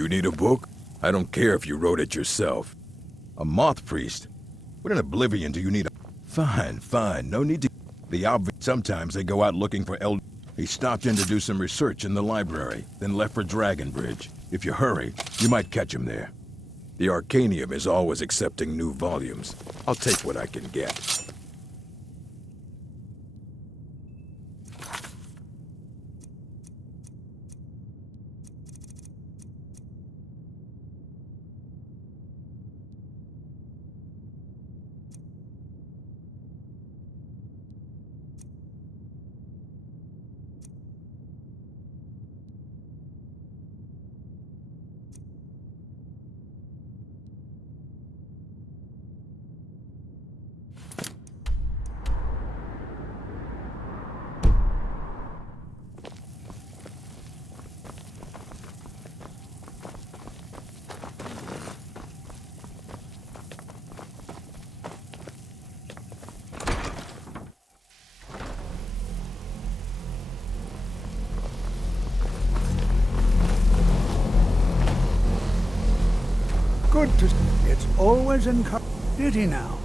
You need a book? I don't care if you wrote it yourself. A moth priest? What in oblivion do you need a... Fine, no need to... The obvious... Sometimes they go out looking for He stopped in to do some research in the library, then left for Dragonbridge. If you hurry, you might catch him there. The Arcanium is always accepting new volumes. I'll take what I can get. Good to see. It's always encouraging. Did he now?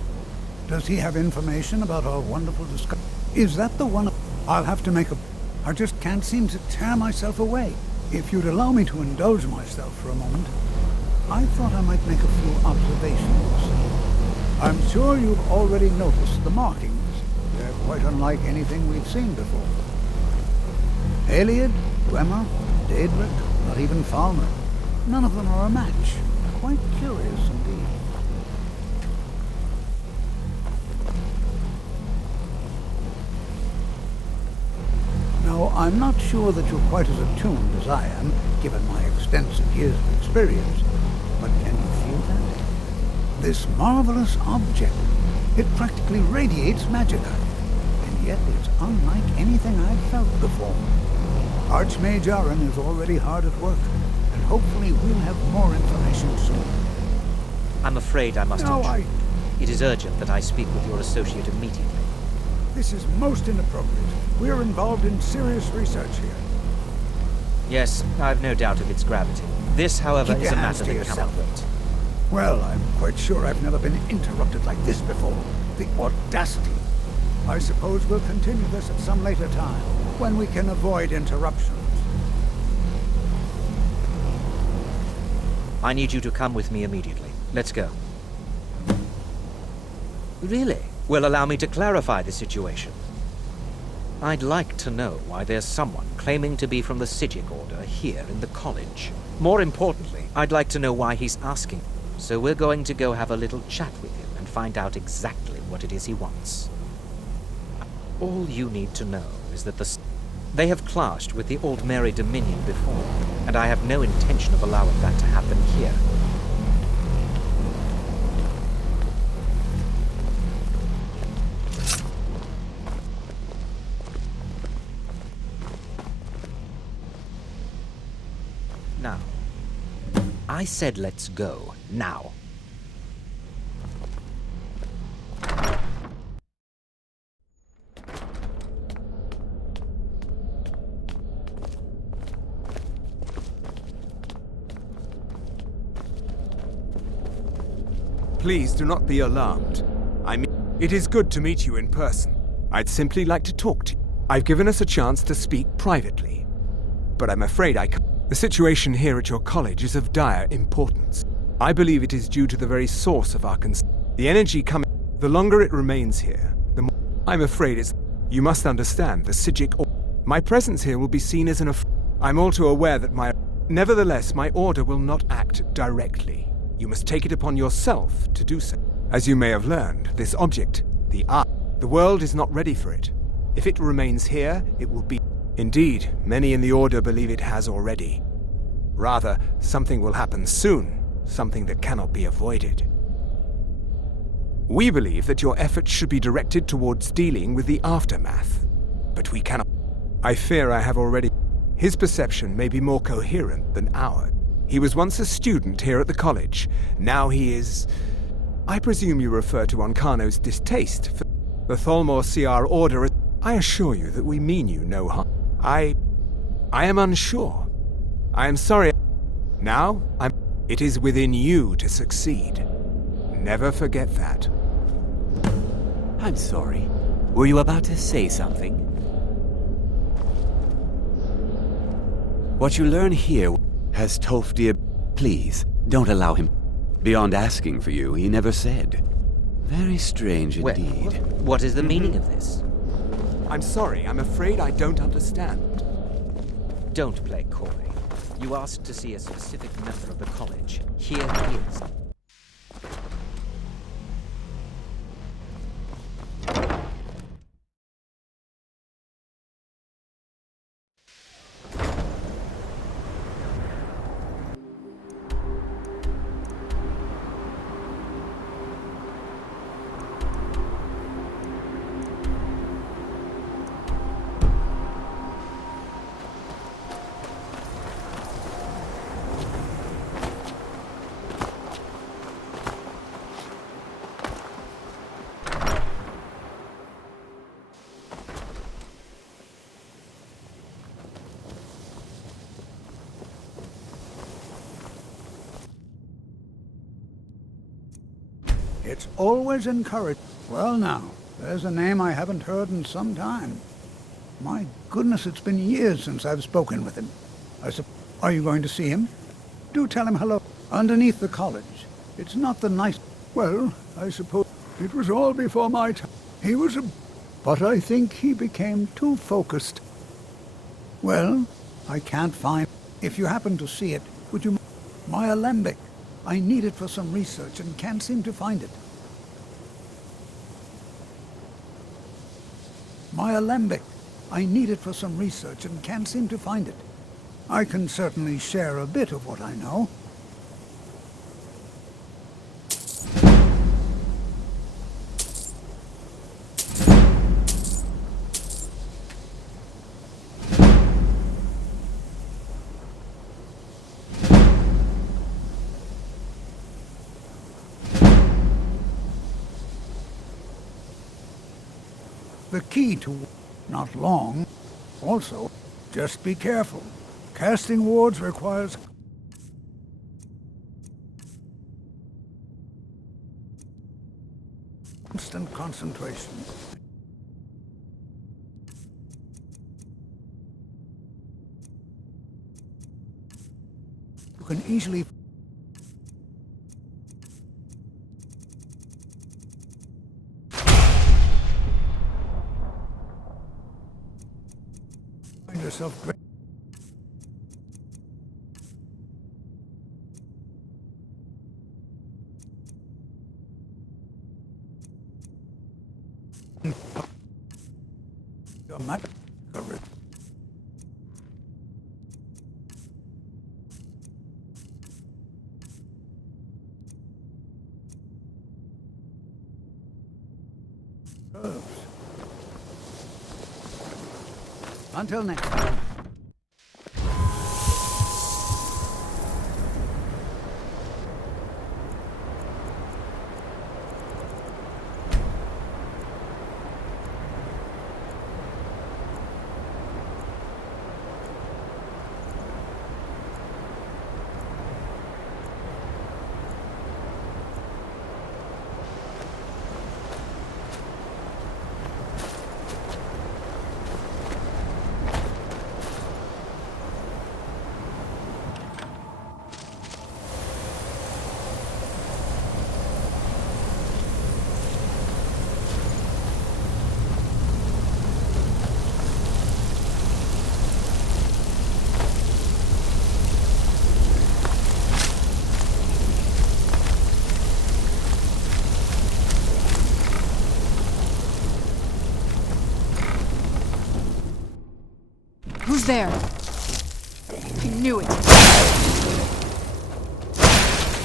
Does he have information about our wonderful discovery? Is that the one? I'll have to make a... I just can't seem to tear myself away. If you'd allow me to indulge myself for a moment, I thought I might make a few observations. I'm sure you've already noticed the markings. They're quite unlike anything we've seen before. Aliad, Dwemer, Daedric, not even Falmer. None of them are a match. Quite curious indeed. Now, I'm not sure that you're quite as attuned as I am, given my extensive years of experience, but can you feel that? This marvelous object, it practically radiates magic, and yet it's unlike anything I've felt before. Archmage Aaron is already hard at work. Hopefully we'll have more information soon. I'm afraid I must intrude. It is urgent that I speak with your associate immediately. This is most inappropriate. We're involved in serious research here. Yes, I've no doubt of its gravity. This, however, is a matter that cannot wait. Well, I'm quite sure I've never been interrupted like this before. The audacity. I suppose we'll continue this at some later time, when we can avoid interruptions. I need you to come with me immediately. Let's go. Really? Well, allow me to clarify the situation. I'd like to know why there's someone claiming to be from the Psijic Order here in the college. More importantly, I'd like to know why he's asking. So we're going to go have a little chat with him and find out exactly what it is he wants. All you need to know is that they have clashed with the Old Mary Dominion before, and I have no intention of allowing that to happen here. Now, I said let's go, now. Please do not be alarmed. I mean, it is good to meet you in person. I'd simply like to talk to you. I've given us a chance to speak privately, but I'm afraid I can't. The situation here at your college is of dire importance. I believe it is due to the very source of our concern. The energy coming... The longer it remains here, the more... I'm afraid it's... You must understand, the Psijic... My presence here will be seen as an... I'm all too aware that my... Nevertheless, my order will not act directly. You must take it upon yourself to do so. As you may have learned, this object, the eye, the world is not ready for it. If it remains here, it will be... Indeed, many in the Order believe it has already. Rather, something will happen soon, something that cannot be avoided. We believe that your efforts should be directed towards dealing with the aftermath, but we cannot... I fear I have already... His perception may be more coherent than ours. He was once a student here at the college. Now he is... I presume you refer to Onkano's distaste for the Thalmor CR Order. I assure you that we mean you no harm. I am unsure. I am sorry. Now, it is within you to succeed. Never forget that. I'm sorry. Were you about to say something? What you learn here has Tolfdir. Please, don't allow him. Beyond asking for you, he never said. Very strange Well, indeed. what is the meaning of this? I'm sorry, I'm afraid I don't understand. Don't play coy. You asked to see a specific member of the college. Here he is. It's always encouraged. Well now, there's a name I haven't heard in some time. My goodness, it's been years since I've spoken with him. Are you going to see him? Do tell him hello. Underneath the college. It's not the nice... Well, I suppose it was all before my time. He was a... But I think he became too focused. Well, I can't find... If you happen to see it, would you... My alembic. I need it for some research and can't seem to find it. My alembic. I need it for some research and can't seem to find it. I can certainly share a bit of what I know. The key to not long. Also, just be careful. Casting wards requires constant concentration. You can easily find yourself great. Your mat coverage. Until next time. Who's there? I knew it.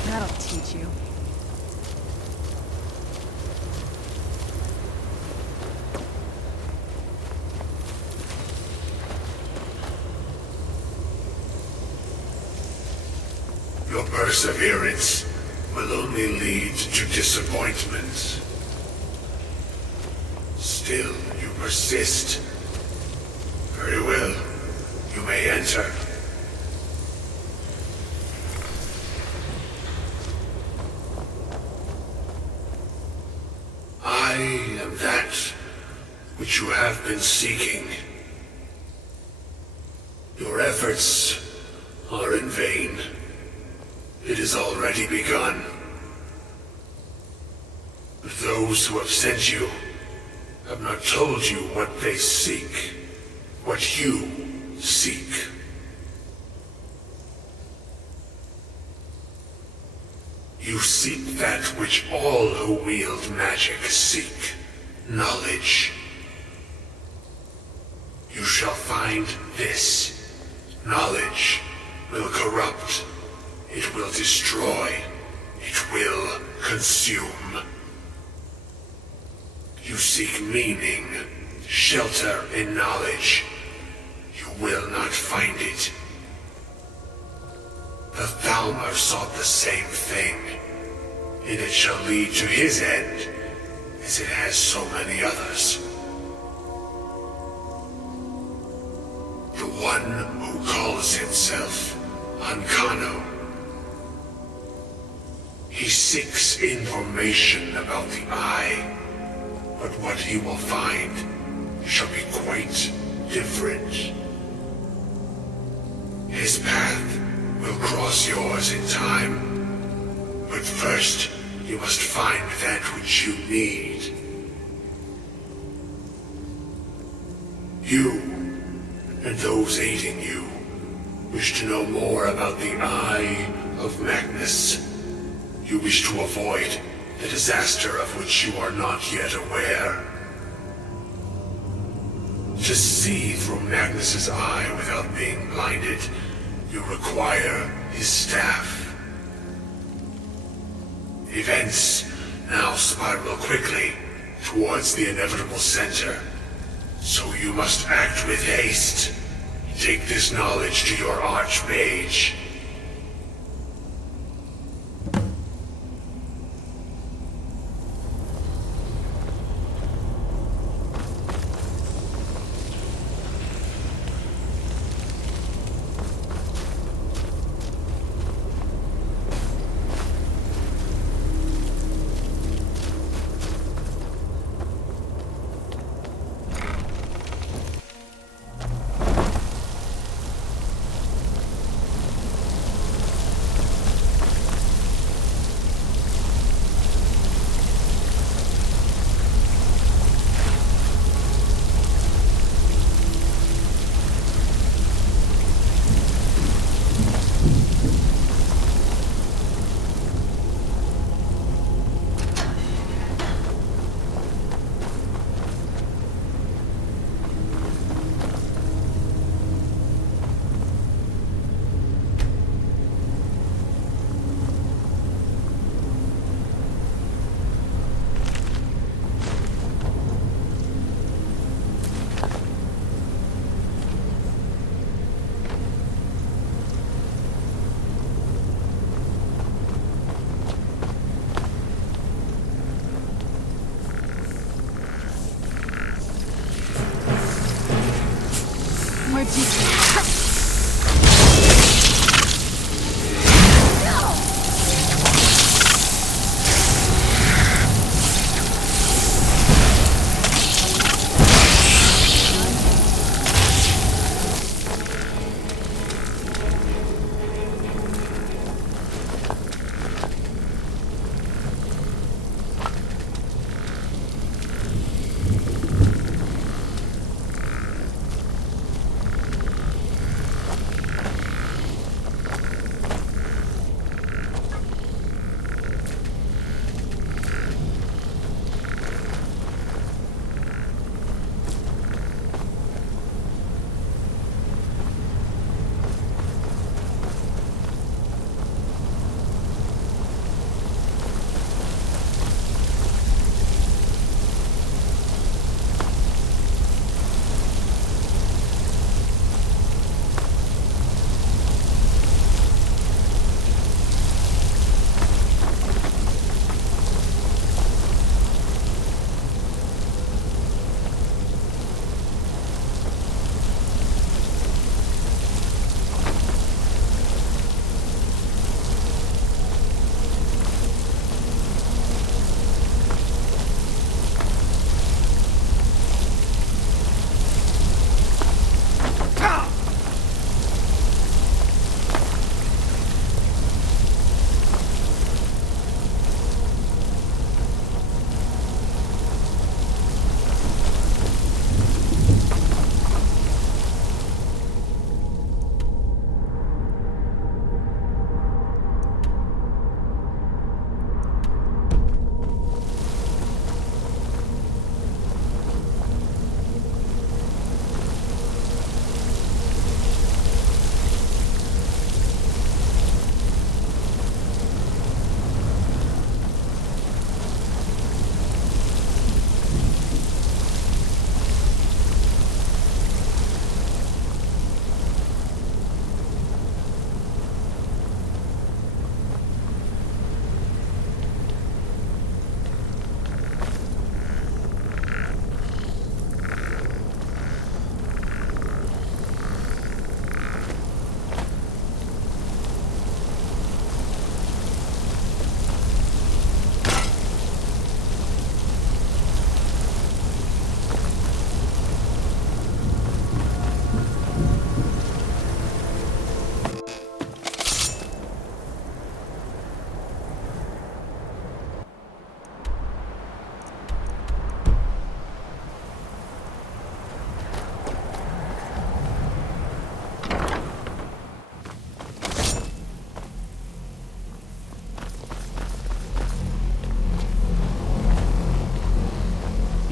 That'll teach you. Your perseverance will only lead to disappointment. Still, you persist. Very well. You may enter. which you have been seeking. Your efforts are in vain. It has already begun. Those who have sent you have not told you what they seek, what you seek. You seek that which all who wield magic seek, knowledge. You shall find this. Knowledge will corrupt. It will destroy. It will consume. You seek meaning, shelter in knowledge. You will not find it. The Thalmor sought the same thing, and it shall lead to his end, as it has so many others. The one who calls himself Ancano. He seeks information about the Eye, but what he will find shall be quite different. His path will cross yours in time, but first you must find that which you need. You, and those aiding you, wish to know more about the Eye of Magnus. You wish to avoid the disaster of which you are not yet aware. To see through Magnus's eye without being blinded, you require his staff. Events now spiral quickly towards the inevitable center, so you must act with haste. Take this knowledge to your Archmage. Where'd you...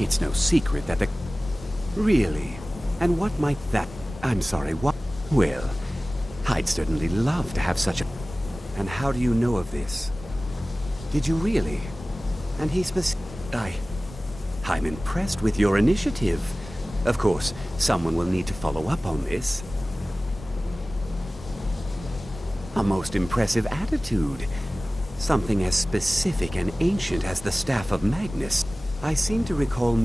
It's no secret that the... Really? And what might that... I'm sorry, what... Well, I'd certainly love to have such a... And how do you know of this? Did you really? And he I'm impressed with your initiative. Of course, someone will need to follow up on this. A most impressive attitude. Something as specific and ancient as the Staff of Magnus. I seem to recall...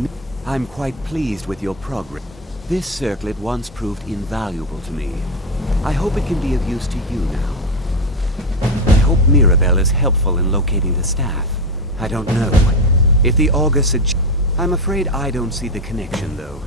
I'm quite pleased with your progress. This circlet once proved invaluable to me. I hope it can be of use to you now. I hope Mirabelle is helpful in locating the staff. I don't know. If the augur suggests... I'm afraid I don't see the connection, though.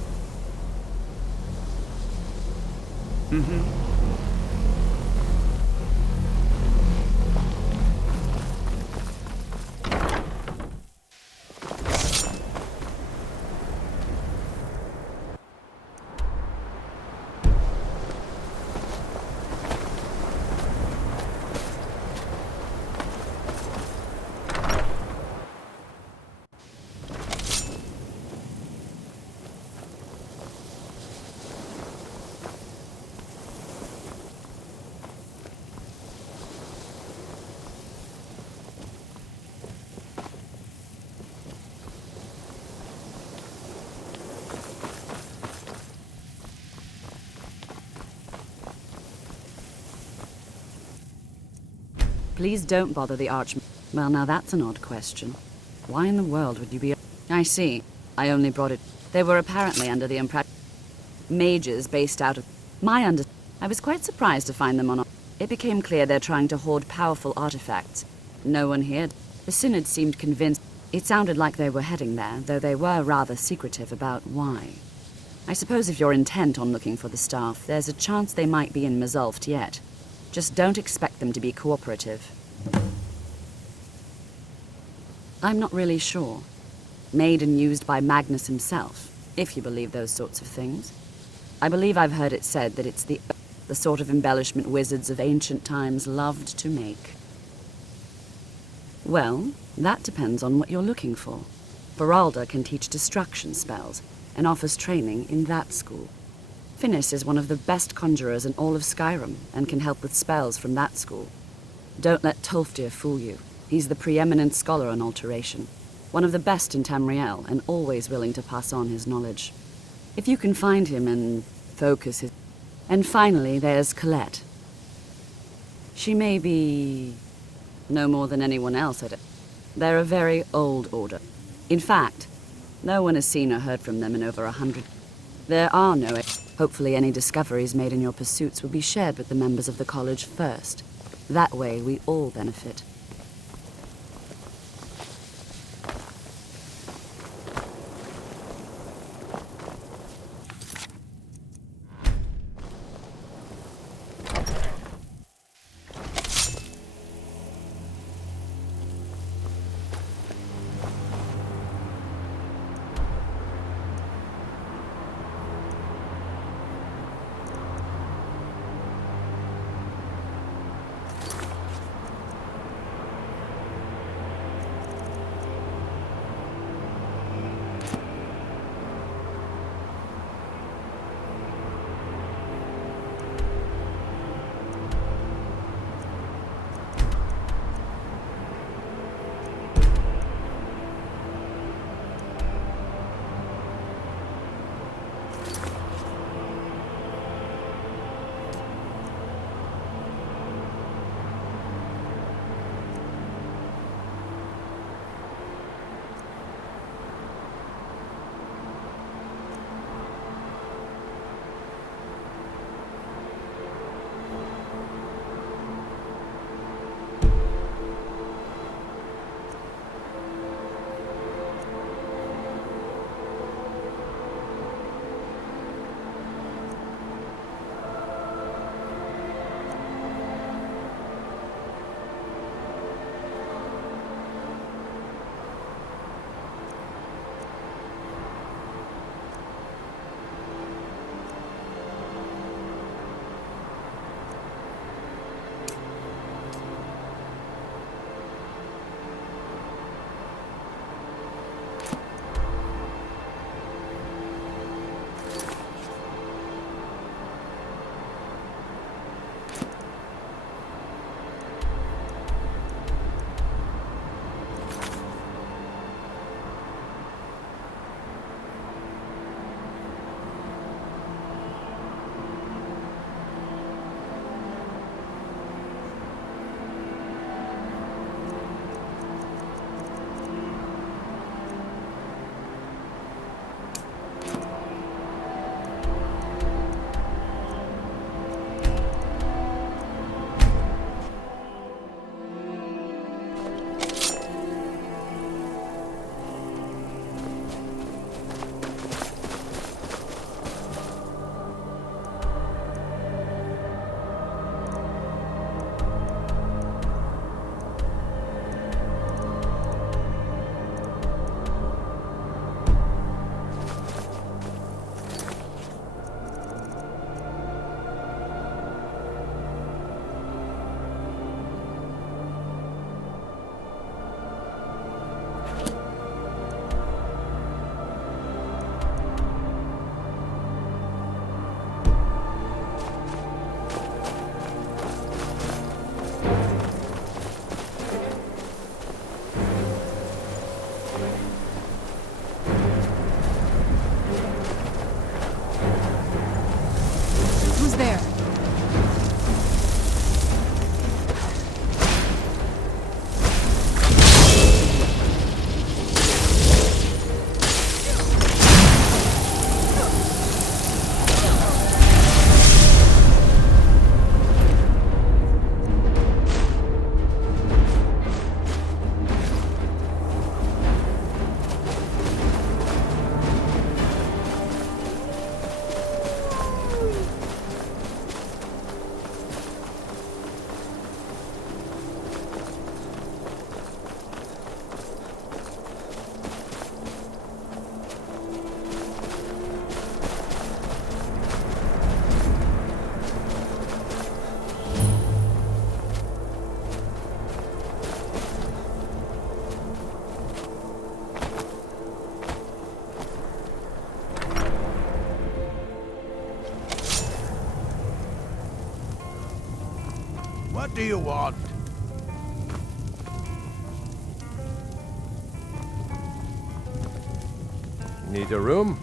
Please don't bother the Well, now that's an odd question. Why in the world would you be... I see. I only brought it... They were apparently under the impression... Mages based out of... I was quite surprised to find them on... It became clear they're trying to hoard powerful artifacts. No one here... The Synod seemed convinced... It sounded like they were heading there, though they were rather secretive about why. I suppose if you're intent on looking for the staff, there's a chance they might be in Mazulft yet. Just don't expect them to be cooperative. I'm not really sure. Made and used by Magnus himself, if you believe those sorts of things. I believe I've heard it said that it's the sort of embellishment wizards of ancient times loved to make. Well, that depends on what you're looking for. Beralda can teach destruction spells, and offers training in that school. Finis is one of the best conjurers in all of Skyrim, and can help with spells from that school. Don't let Tolfdir fool you. He's the preeminent scholar on alteration. One of the best in Tamriel, and always willing to pass on his knowledge. If you can find him and focus his... And finally, there's Colette. She may be... no more than anyone else at it. They're a very old order. In fact, no one has seen or heard from them in over 100... There are no... Hopefully any discoveries made in your pursuits will be shared with the members of the college first. That way, we all benefit. What do you want? Need a room?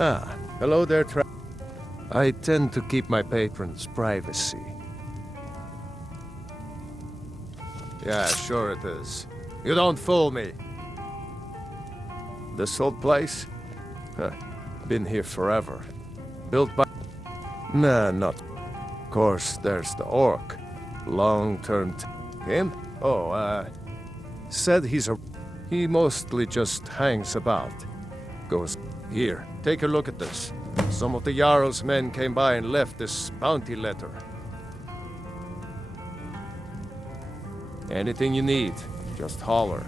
Ah, hello there, I tend to keep my patrons' privacy. Yeah, sure it is. You don't fool me. This old place? Huh. Been here forever. Built by... Nah, not... Of course, there's the orc. Long-term... Him? Oh, said he's a... He mostly just hangs about. Goes... Here, take a look at this. Some of the Jarl's men came by and left this bounty letter. Anything you need, just holler.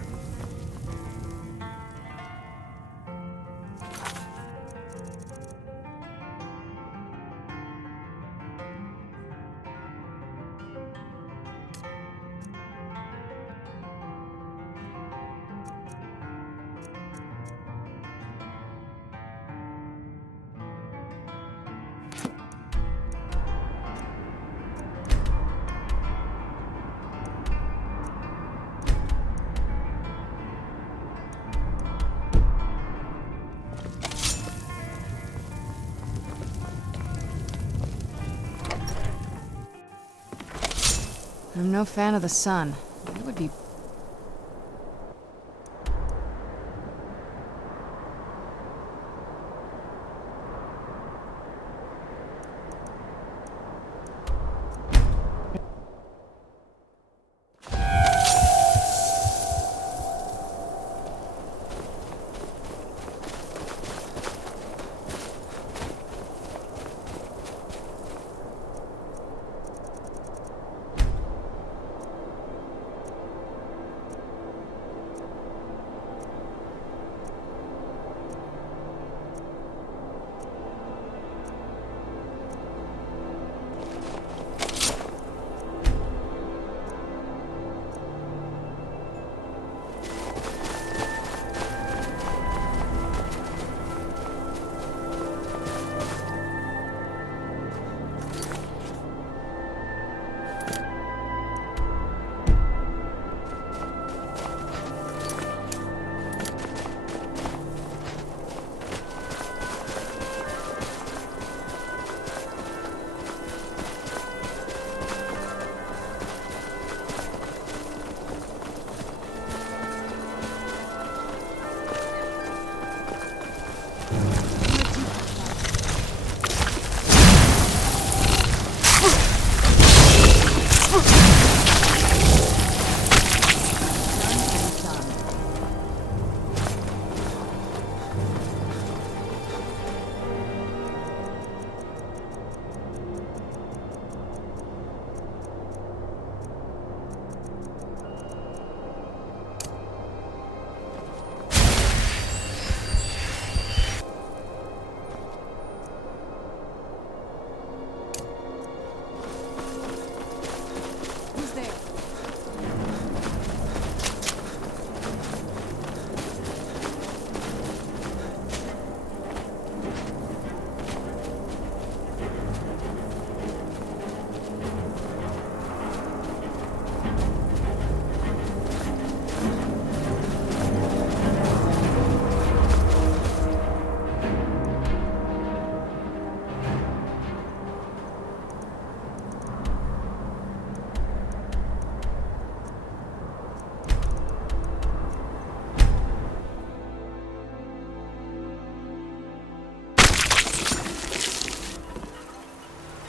I'm no fan of the sun. It would be...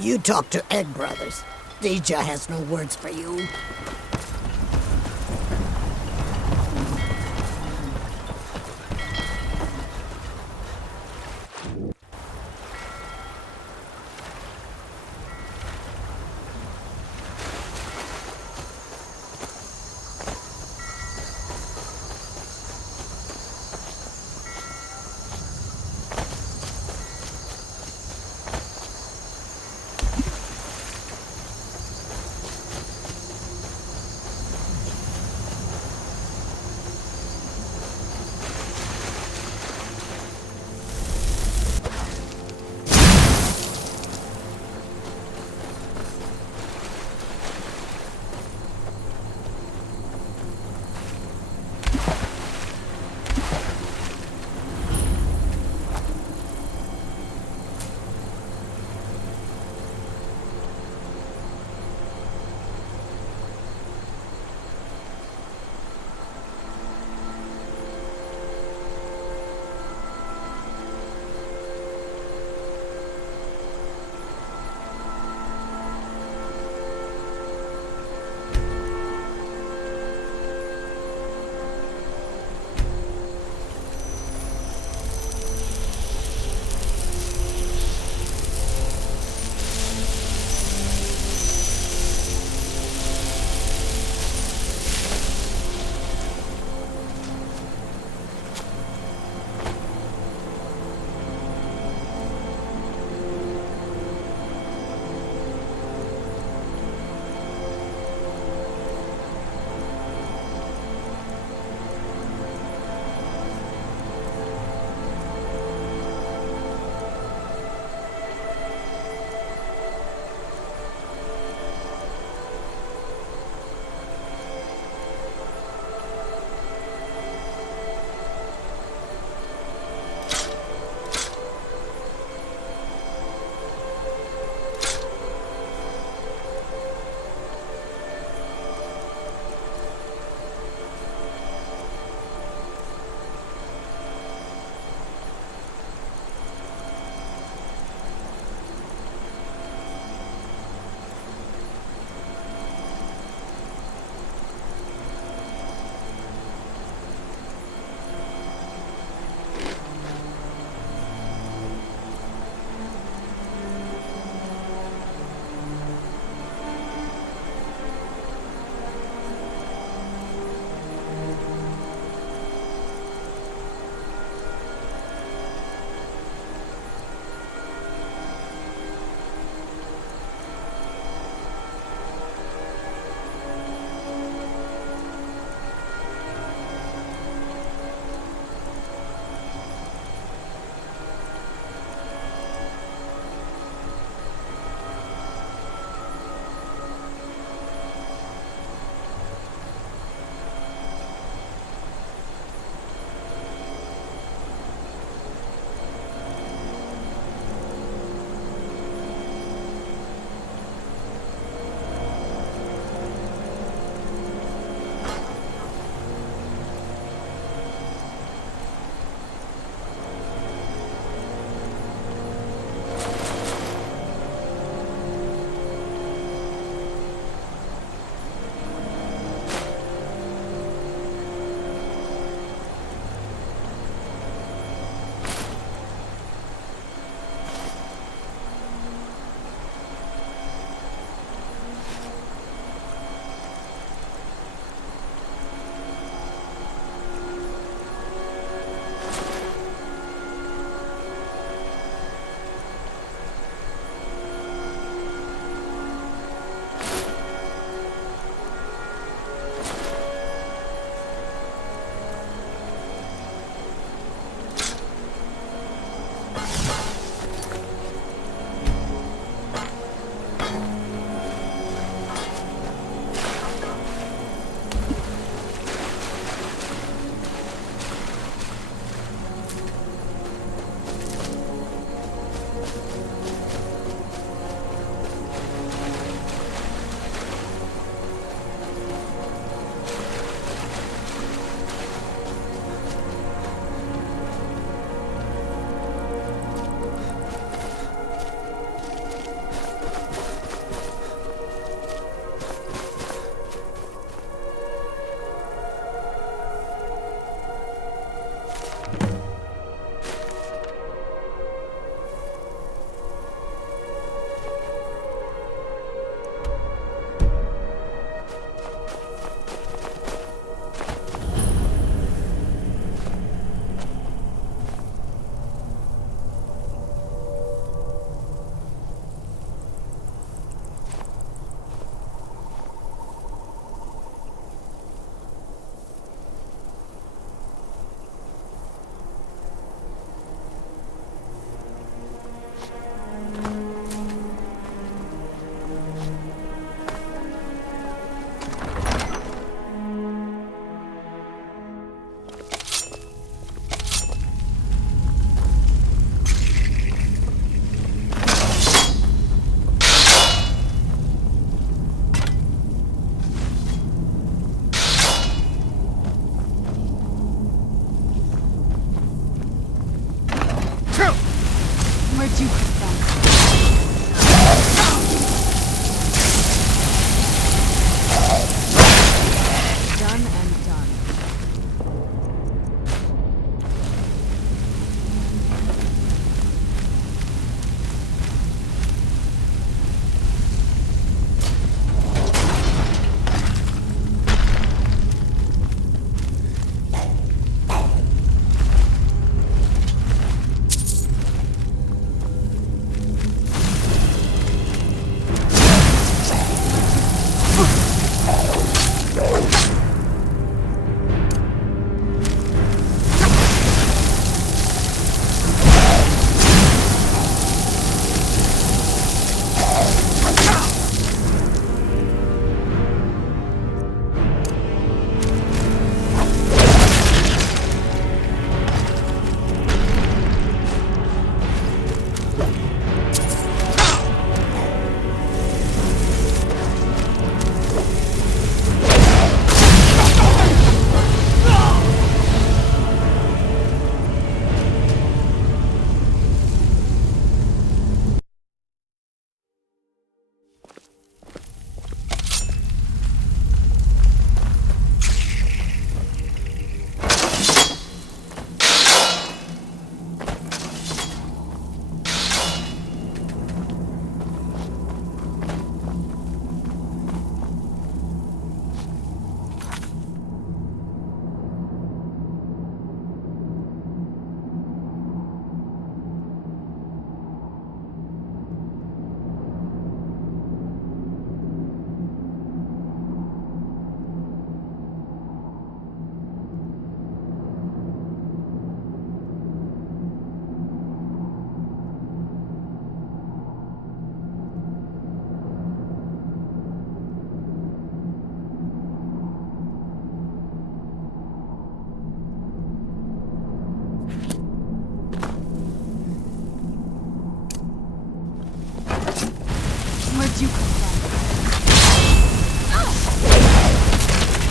You talk to Egg Brothers. Deja has no words for you.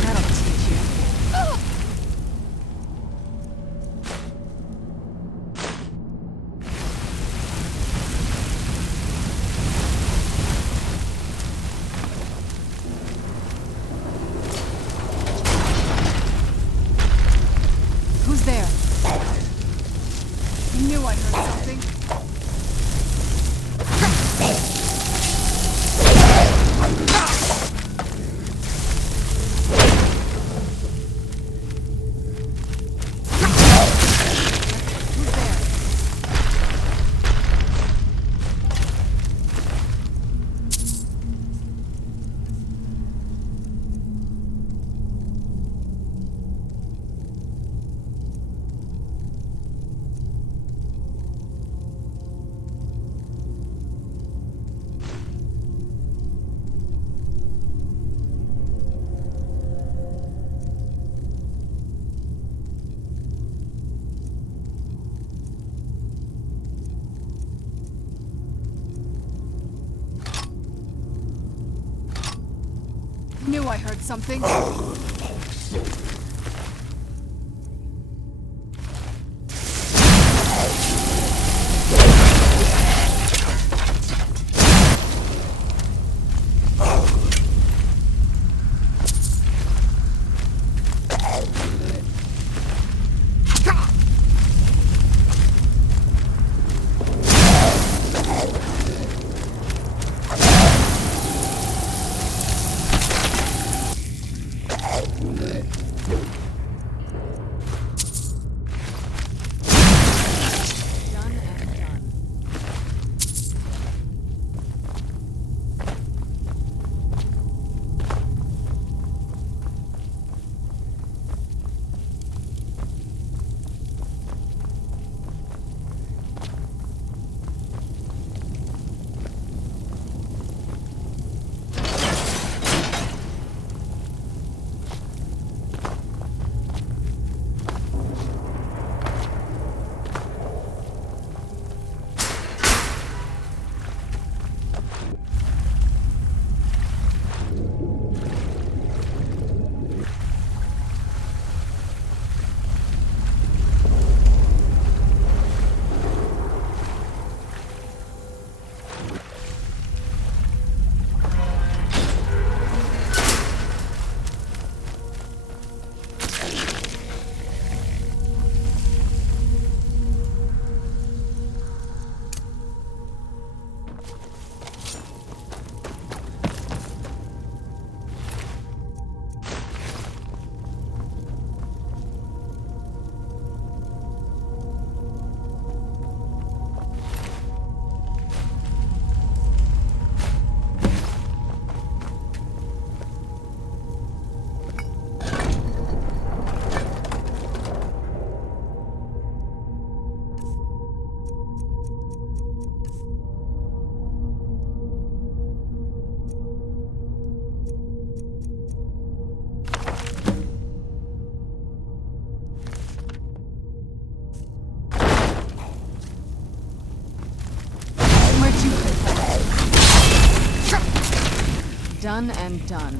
That'll teach you. Who's there? I knew I heard something. Who's there? Knew I heard something. Done and done. Where'd you put that? Done and done.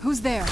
Who's there?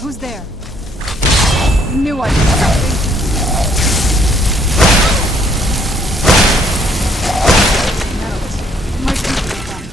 Who's there? Knew I'd be something. My people are done.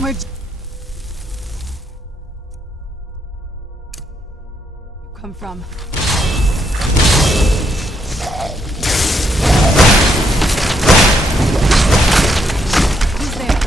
Where'd you come from? Who's there?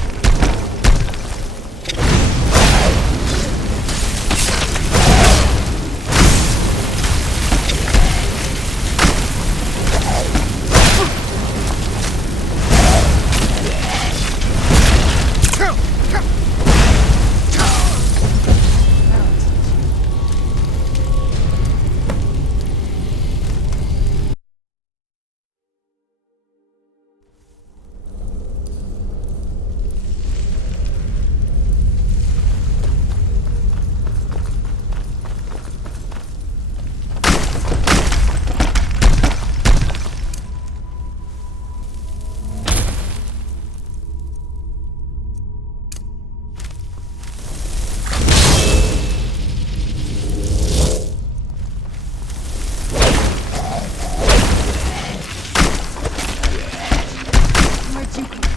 Where'd you come from?